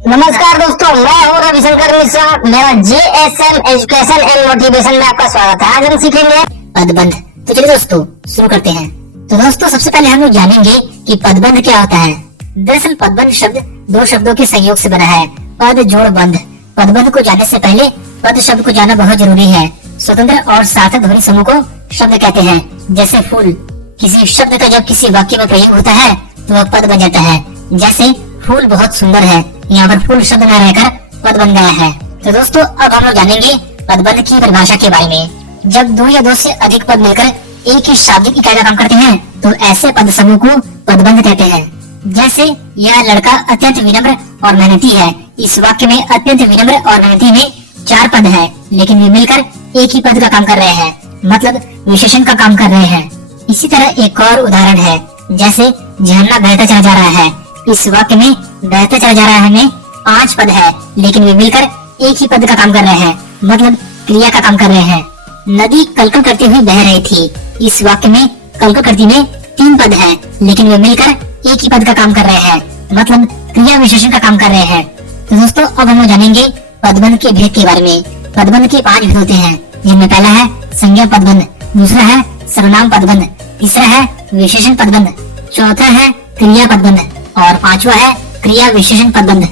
नमस्कार दोस्तों, मैं हूँ रविशंकर मिश्रा। मेरा JSM एजुकेशन एंड मोटिवेशन में आपका स्वागत है। आज हम सीखेंगे पदबंध। तो चलिए दोस्तों शुरू करते हैं। तो दोस्तों सबसे पहले हम लोग जानेंगे कि पदबंध क्या होता है। दरअसल पदबंध शब्द दो शब्दों के संयोग से बना है, पद जोड़ बंध। पदबंध को जानने से पहले पद शब्द को जानना बहुत जरूरी है। स्वतंत्र और सार्थक ध्वनि समूह को शब्द कहते हैं। जैसे फूल, किसी शब्द का जब किसी वाक्य में प्रयोग होता है तो वह पद बन जाता है। जैसे फूल बहुत सुंदर है, यहाँ पर फूल शब्द न रहकर पद बन गया है। तो दोस्तों अब हम लोग जानेंगे पदबंध की परिभाषा के बारे में। जब दो या दो से अधिक पद मिलकर एक ही शाब्दिक इकाई का काम करते हैं तो ऐसे पद समूह को पदबंध कहते हैं। जैसे यह लड़का अत्यंत विनम्र और मेहनती है। इस वाक्य में अत्यंत विनम्र और मेहनती में 4 पद है, लेकिन वे मिलकर एक ही पद का काम कर रहे हैं, मतलब विशेषण का काम कर रहे हैं। इसी तरह एक और उदाहरण है, जैसे झरना बहता चला जा रहा है। इस वाक्य में बहता चला जा रहा है में 5 पद है, लेकिन वे मिलकर एक ही पद का काम कर रहे हैं, मतलब क्रिया का काम कर रहे हैं। नदी कलकल करती हुई बह रही थी। इस वाक्य में कलकल करती में 3 पद है, लेकिन वे मिलकर एक ही पद का काम कर रहे हैं, मतलब क्रिया विशेषण का काम कर रहे हैं। तो दोस्तों अब हम जानेंगे पदबंध के भेद के बारे में। पदबंध के 5 भेद होते हैं, जिनमें पहला है संज्ञा पदबंध, दूसरा है सर्वनाम पदबंध, तीसरा है विशेषण पदबंध, चौथा है क्रिया पदबंध और 5वां है क्रिया विशेषण पदबंध।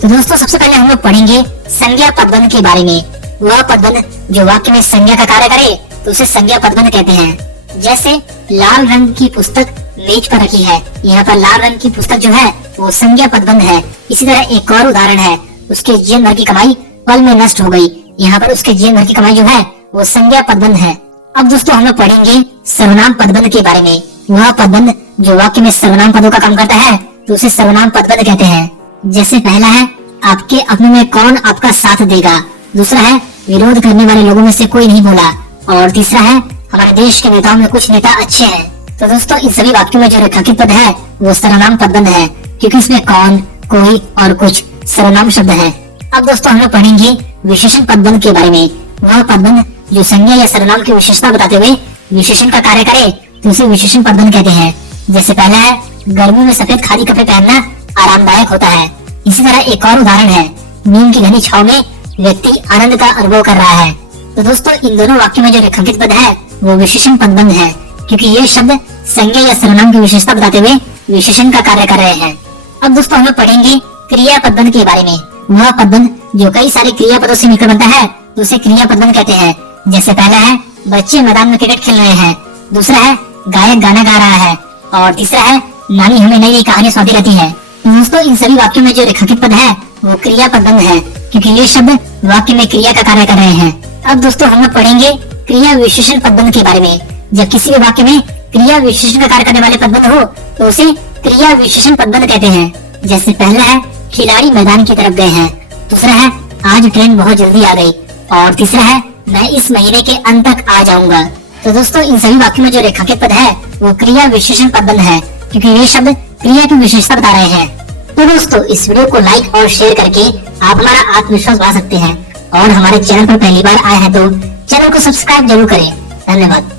तो दोस्तों सबसे पहले हम लोग पढ़ेंगे संज्ञा पदबंध के बारे में। वह पदबंध जो वाक्य में संज्ञा का कार्य करे तो उसे संज्ञा पदबंध कहते हैं। जैसे लाल रंग की पुस्तक मेज पर रखी है, यहाँ पर लाल रंग की पुस्तक जो है वो संज्ञा पदबंध है। इसी तरह एक और उदाहरण है, उसके जीवन भर की कमाई पल में नष्ट हो गई। यहाँ पर उसके जीवन भर की कमाई जो है वो संज्ञा पदबंध है। अब दोस्तों हम लोग पढ़ेंगे सर्वनाम पदबंध के बारे में। वह पदबंध जो वाक्य में सर्वनाम पदों का काम करता है तो उसे सर्वनाम पदबंध कहते हैं। जैसे पहला है आपके अपने में कौन आपका साथ देगा, दूसरा है विरोध करने वाले लोगों में से कोई नहीं बोला, और तीसरा है हमारे देश के नेताओं में कुछ नेता अच्छे हैं। तो दोस्तों इन सभी वाक्यों में जो रेखांकित पद है वो सर्वनाम पदबंध है, क्योंकि इसमें कौन, कोई और कुछ सर्वनाम शब्द है। अब दोस्तों हम लोग पढ़ेंगे विशेषण पदबंध के बारे में। वह पदबंध जो संज्ञा या सर्वनाम की विशेषता बताते हुए विशेषण का कार्य करे तो उसे विशेषण पदबंध कहते हैं। जैसे पहला है गर्मी में सफेद खादी कपड़े पहनना आरामदायक होता है। इसी तरह एक और उदाहरण है, नीम की घनी छांव में व्यक्ति आनंद का अनुभव कर रहा है। तो दोस्तों इन दोनों वाक्यों में जो रेखांकित पद है वो विशेषण पदबंध है, क्योंकि ये शब्द संज्ञा या सर्वनाम की विशेषता बताते हुए विशेषण का कार्य कर रहे हैं। अब दोस्तों हम लोग पढ़ेंगे क्रिया पदबंध के बारे में। वह पदबंध जो कई सारे क्रिया पदों से मिलकर बनता है तो उसे क्रिया पदबंध कहते हैं। जैसे पहला है बच्चे मैदान में क्रिकेट खेल रहे हैं, दूसरा है गायक गाना गा रहा है, और तीसरा है नानी हमें नई नई कहानियां सुनाती रहती है। दोस्तों इन सभी वाक्यों में जो रेखांकित पद है वो क्रिया पदबंध है, क्योंकि ये शब्द वाक्य में क्रिया का कार्य कर रहे हैं। अब दोस्तों हम लोग पढ़ेंगे क्रिया विशेषण पदबंध के बारे में। जब किसी भी वाक्य में क्रिया विशेषण का कार्य करने वाले पदबंध हो तो उसे क्रिया विशेषण पदबंध कहते हैं। जैसे पहला है खिलाड़ी मैदान की तरफ गए हैं, दूसरा है आज ट्रेन बहुत जल्दी आ गई, और तीसरा है मैं इस महीने के अंत तक आ जाऊंगा। तो दोस्तों इन सभी वाक्यों में जो रेखांकित पद है वो क्रिया विशेषण पदबंध है, क्योंकि ये शब्द क्रिया की विशेषता बता रहे हैं। तो दोस्तों इस वीडियो को लाइक और शेयर करके आप हमारा आत्मविश्वास बढ़ा सकते हैं, और हमारे चैनल पर पहली बार आए हैं तो चैनल को सब्सक्राइब जरूर करें। धन्यवाद।